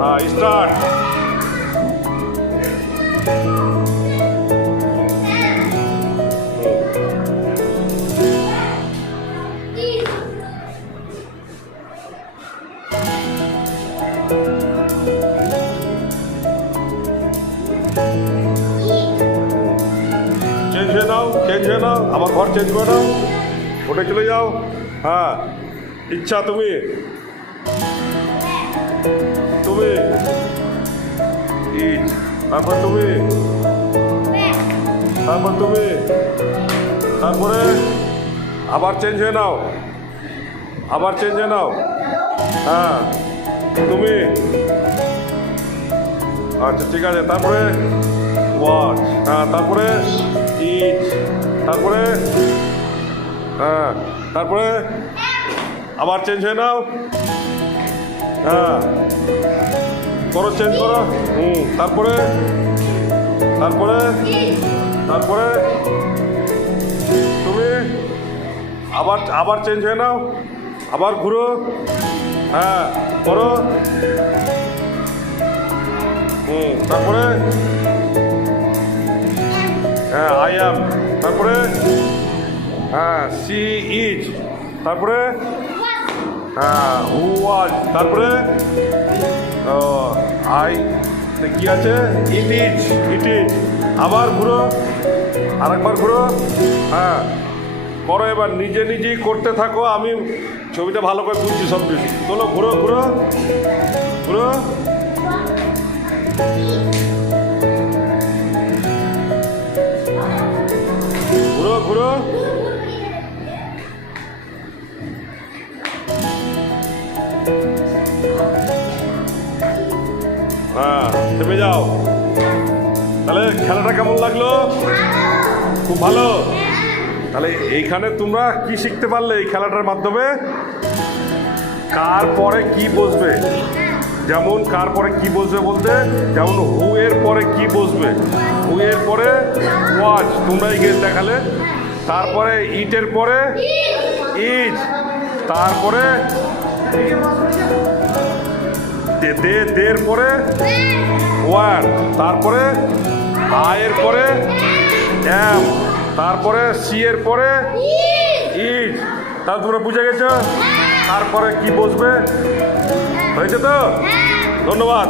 হ্যাঁ start. Change হয়ে নাও, change হয়ে নাও, আবার ঘর চেঞ্জ করে নাও, ওটা চলে যাও। হ্যাঁ ইচ্ছা তুমি তুমি ইট, তারপর তুমি, তারপর তুমি, তারপরে আবার চেঞ্জ হয়ে নাও, আবার চেঞ্জ হয়ে নাও। হ্যাঁ তুমি, আচ্ছা ঠিক আছে। তারপরে ওয়াচ, হ্যাঁ তারপরে ইট, তারপরে হ্যাঁ তারপরে আবার চেঞ্জ হয়ে নাও। হ্যাঁ করো, চেঞ্জ করো। তারপরে তারপরে তারপরে তুমি আবার আবার চেঞ্জ হয়ে নাও, আবার ঘুরো। হ্যাঁ করো। তারপরে হ্যাঁ আই অ্যাম, তারপরে হ্যাঁ সি ইজ, তারপরে হ্যাঁ হু ওয়াজ, তারপরে আই কি আছে ইট ইজ, ইট ইজ। আবার ঘুরো, আরেকবার ঘুরো। হ্যাঁ করো, এবার নিজে নিজেই করতে থাকো, আমি ছবিটা ভালো করে তুলছি সব কিছু। চলো ঘুরো ঘুরো ঘুরো। ঘুরো ঘুরো। হ্যাঁ থেমে যাও। তাহলে খেলাটা কেমন লাগলো? খুব ভালো। তাহলে এইখানে তোমরা কি শিখতে পারলে এই খেলাটার মাধ্যমে? কার পরে কি বসবে, যেমন কার পরে কি বসবে বলতে, যেমন হু এর পরে কি বসবে, হু এর পরে ওয়াচ, তোমরাই গেস দেখালে। তারপরে ইটের পরে ইজ, তারপরে দের পরে ওয়ার, তারপরে আয়ের পরে এম, তারপরে সি এর পরে ইজ। তাহলে তোমরা বুঝে গেছো তারপরে কি বসবে? হয়েছে তো? ধন্যবাদ।